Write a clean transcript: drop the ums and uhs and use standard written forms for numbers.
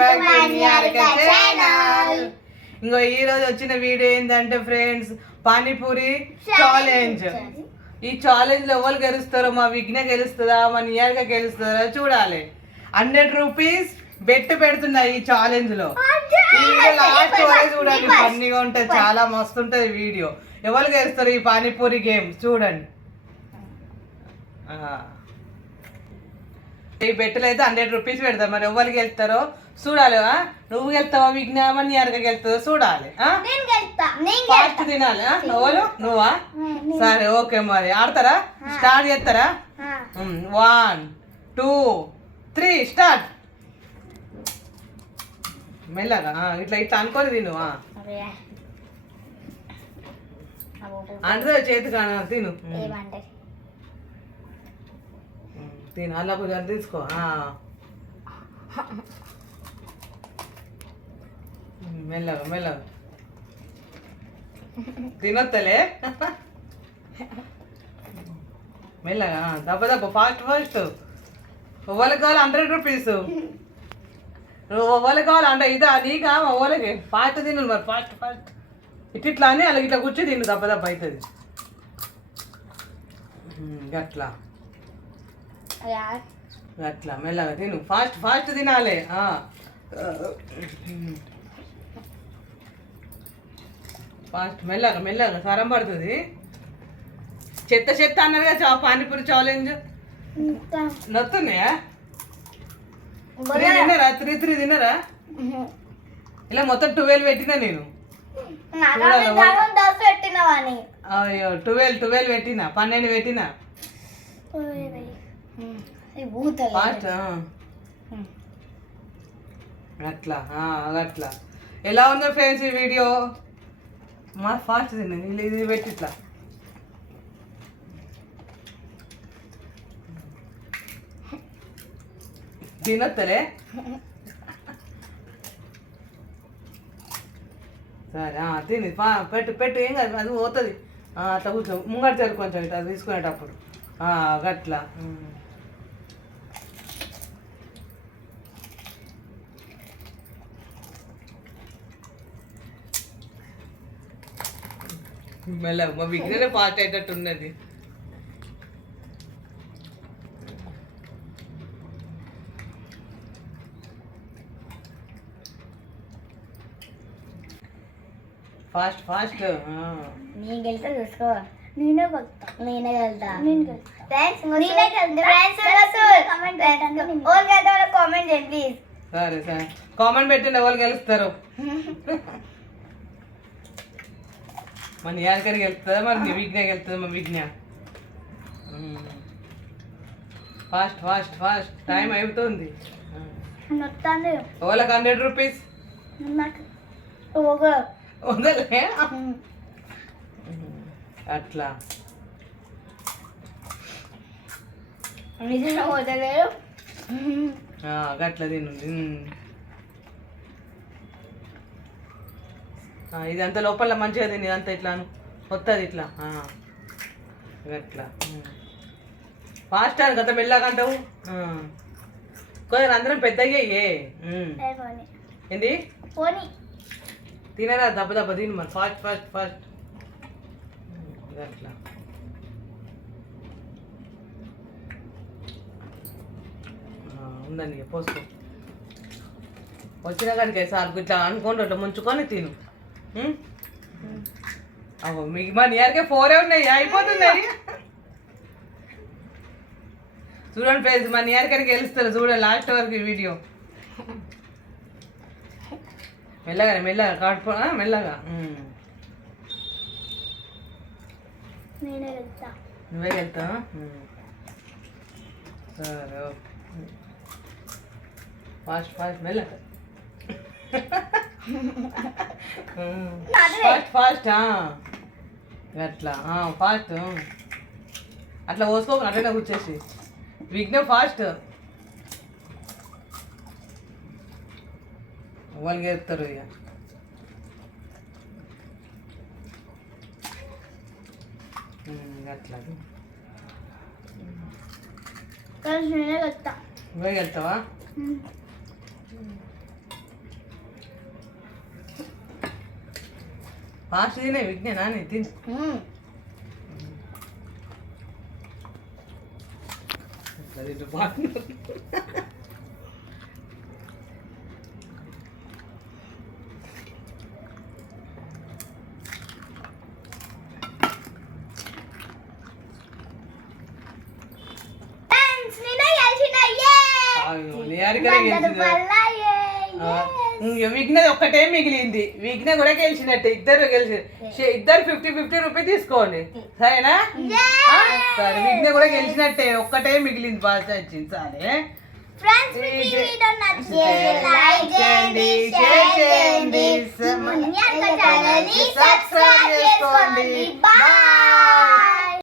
Welcome back to Niharika channel. ఇంకో ఈ రోజు వచ్చిన వీడియో ఏంటంటే ఫ్రెండ్స్, పానీపూరి ఛాలెంజ్. ఈ ఛాలెంజ్ లో ఎవరు గెలుస్తారో, మా విఘ్న గెలుస్తుందా, మా నిహారిక గెలుస్తారా చూడాలి. 100 రూపీస్ బెట్ పెడుతున్నా ఈ ఛాలెంజ్ లో. ఈ వీడియో లాస్ట్ వరకు చూడండి, ఫన్నీగా ఉంటుంది, చాలా మస్తు ఉంటుంది వీడియో. ఎవరు గెలుస్తారు ఈ పానీపూరి గేమ్ చూడండి. ఈ బెట్టలు అయితే 100 రూపీస్ పెడతాం, మరి ఎవరికి వెళ్తారో చూడాలి. నువ్వు వెళ్తావా విజ్ఞామని నిహారిక వెళ్తావో చూడాలి. ఫాస్ట్ తినాలి. ఎవరు నువ్వా? సరే ఓకే, మరి ఆడతారా? స్టార్ట్ చేస్తారా? 1 2 3 స్టార్ట్. మెల్లగా ఇట్లా ఇట్లా అనుకోని తిను. అంటే చేతి కాన తిను తిను, అలా కొంచెం తీసుకో. మెల్లగా మెల్లగా తినొత్తలే, మెల్లగా దెబ్బ దెబ్బ ఫాస్ట్ ఫాస్ట్. ఓవలకి కావాలి 100 రూపీస్. ఓవలకి కావాలి అంటే ఇదా నీకా? ఓవలకి ఫాస్ట్ తిను మరి, ఫాస్ట్ ఫాస్ట్. ఇట్లా అని అలాగ ఇట్లా కూర్చొని తిను, దెబ్బ దెబ్బ అవుతుంది అట్లా అట్లా. మెల్లగా తిను, ఫాస్ట్ ఫాస్ట్ తినాలి. ఫాస్ట్ మెల్లగా మెల్లగా, సరం పడుతుంది. చెత్త చెత్త అన్నారు కదా పానీపూరి ఛాలెంజ్. నొత్తున్నాయా? 3 తిన్నారా? 3 తిన్నారా? ఇలా మొత్తం 12 పెట్టినా నేను. అయ్యో 12 పెట్టినా, 12 పెట్టినా. ఫాస్ట్ అట్లా అట్లా. ఎలా ఉందో ఫ్రెండ్స్ ఈ వీడియో? మా ఫాస్ట్ తిన్నా, ఇది పెట్టి ఇట్లా. తినొత్తలే. సరే తిని పెట్టు పెట్టు, ఏం కాదు, అది పోతుంది. అట్లా కూర్చో, ముంగట జరు కొంచెం ఇట్లా తీసుకునేటప్పుడు గట్లా. మెల్లగా, మా విగ్రహం ఫాస్ట్ అయ్యేటట్టు ఉన్నది. Fast fast. నేను గెలుతా చూసుకో. నేనే వెళ్తా, నేనే వెళ్తా, నేను కామెంట్ చేయండి ప్లీజ్. సరే సరే, కామెంట్ పెట్టండి ఎవరు గెలుస్తారు. మన నిహారికకి వెళ్తుందా, మరి విఘ్న వెళ్తుందా? మా విఘ్న. ఫాస్ట్ ఫాస్ట్ ఫాస్ట్, టైం అయిపోతుంది. వాళ్ళకి 100 రూపీస్ వదలే అట్లా. గట్లా తిను. ఇదంతా లోపల మంచిగా తిని, ఇదంతా ఇట్లా వస్తుంది ఇట్లా గట్లా. ఫాస్ట్ అని గత మెల్లగా అంటావు. కొందరు అందరం పెద్దగా ఏంది తినరా? దెబ్బ దెబ్బ తిను మరి, ఫాస్ట్ ఫాస్ట్ ఫాస్ట్ అట్లా. ఉందండి పోసుకో. వచ్చిన కాడికి సార్ ఇట్లా అనుకోండి, అట్లా ముంచుకొని తిను. అవు మీకు మా నియర్గా 4 ఉన్నాయి, అయిపోతున్నాయి. చూడండి ప్రైజ్, మా నియర్కడికి గెలుస్తారు చూడండి లాస్ట్ వరకు ఈ వీడియో. మెల్లగా మెల్లగా కాడుపో, మెల్లగా. నువ్వే వెళ్తావా? సరే ఫాస్ట్ ఫాస్ట్ మెల్లగా ఫాస్ట్ ఫాస్ట్ అట్లా ఫాస్ట్. అట్లా పోసుకోక అట్లనే కూర్చేసి విఘ్న ఫాస్ట్. వాళ్ళు గెలుస్తారు ఇక. అట్లా నువ్వే వెళ్తావా? ఫాస్ట్ తినే విజ్ఞానా నీ తిని విఘ్న ఒక్కటే మిగిలింది. విఘ్న కూడా గెలిచినట్టే, ఇద్దరు గెలిచి ఇద్దరు 50-50 రూపీస్ తీసుకోండి సరేనా? సరే విఘ్న కూడా గెలిచినట్టే, ఒక్కటే మిగిలింది. బాగా వచ్చింది. సరే సబ్స్క్రైబ్ చేసుకోండి.